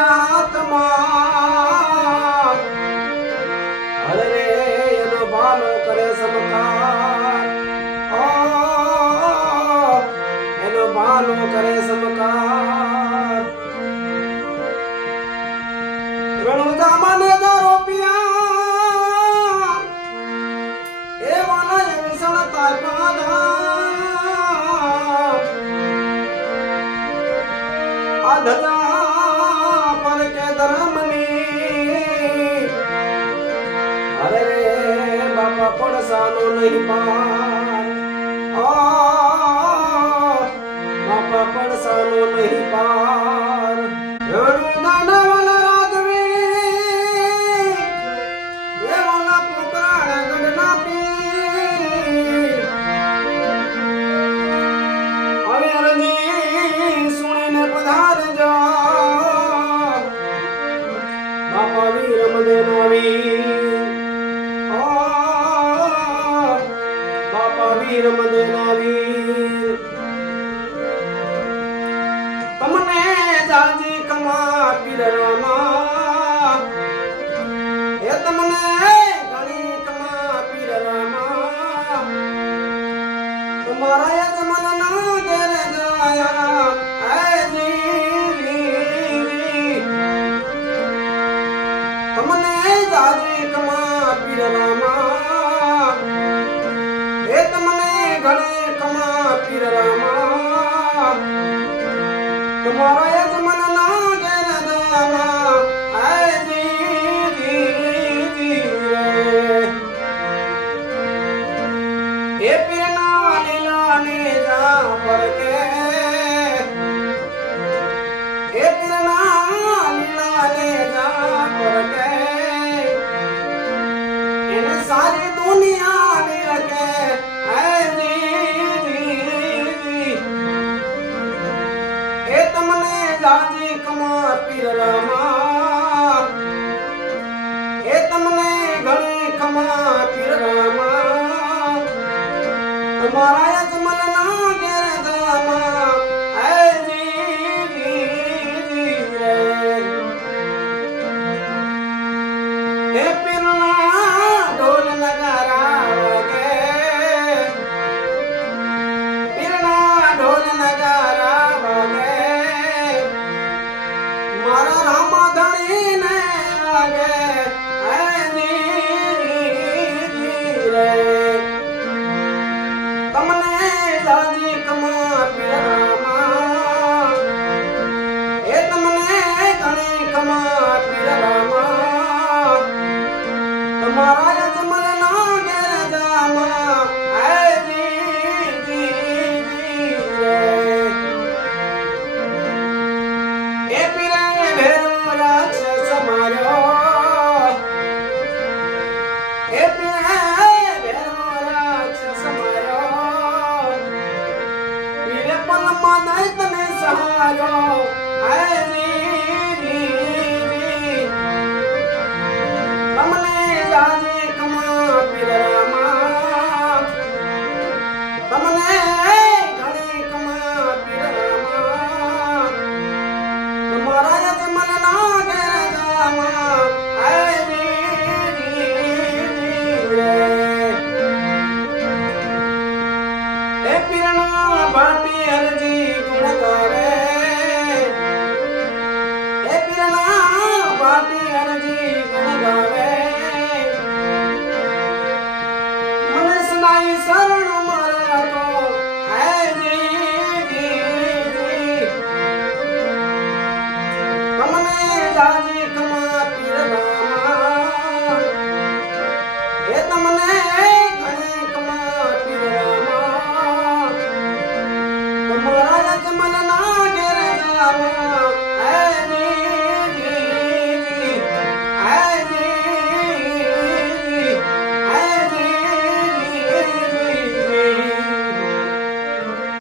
હાથમાં હરે રે એનો ભાલો કરે સમકાર એનો ભાલો કરે સમકાર રણુજા મને દારો પિયા એ વાલા વિસણ તાપા આધા પર કે ધર્મની અરે રે બાપા પડસાનો નહીં પાર બાપા પડસાનો નહીં પાર રણુદાના વાલા રાજવી એ વાલા પોકરાણ ગઢના પીર હવે અરજી સુણીને પધારજો બાપા વીર મદેના વીર બાપા વીર મદેના વીર તમને જાજી કમા પીરરામા એ તમને ઘણી કમા પીરરામા તમારા યજમાનના ઘેરે જાયા તમને જાજી કમા પીરરામા એ તમને ઘણી કમા પીરરામા તમારા યજમાનના ઘેરે જાયા એ પીરના લીલાને જા પર કે એ પીરના લીલાને જા પર કે એને સારી દુનિયા ની રખે એ તમને જાજી કમા પીરરામા એ તમને ઘણી કમા પીરરામા તમારા યજમાનના ઘેરે જામા એ પીરના ઢોલ નગારા વાગે પીરના ઢોલ નગારા વાગે મારા રામા ધણીને વાગે તમને જાજી કમા પીરરામા એ તમને ઘણી કમા પીરરામા તમારા યજમાનના ઘેરે જામા એ પીરે ભેરો રાક્ષસ માર્યો એ પીરે ભેરો રાક્ષસ માર્યો પીરે પલમાં દૈતને સહાર્યો તમને જાજી કમા પીરરામા તમને ઘણી કમા પીરરામા તમારા યજમાનના ઘેરે જામા એ પીરના ભાટી હરજી ગુણ કરે એ પીરના ભાટી હરજી ગુણ ગાવે મને સદાય શરણ મારા તો તમને જાજી કમા પીરરામા એ તમને ઘણી કમા પીરરામા તમારા યજમાનના ઘેરે જામા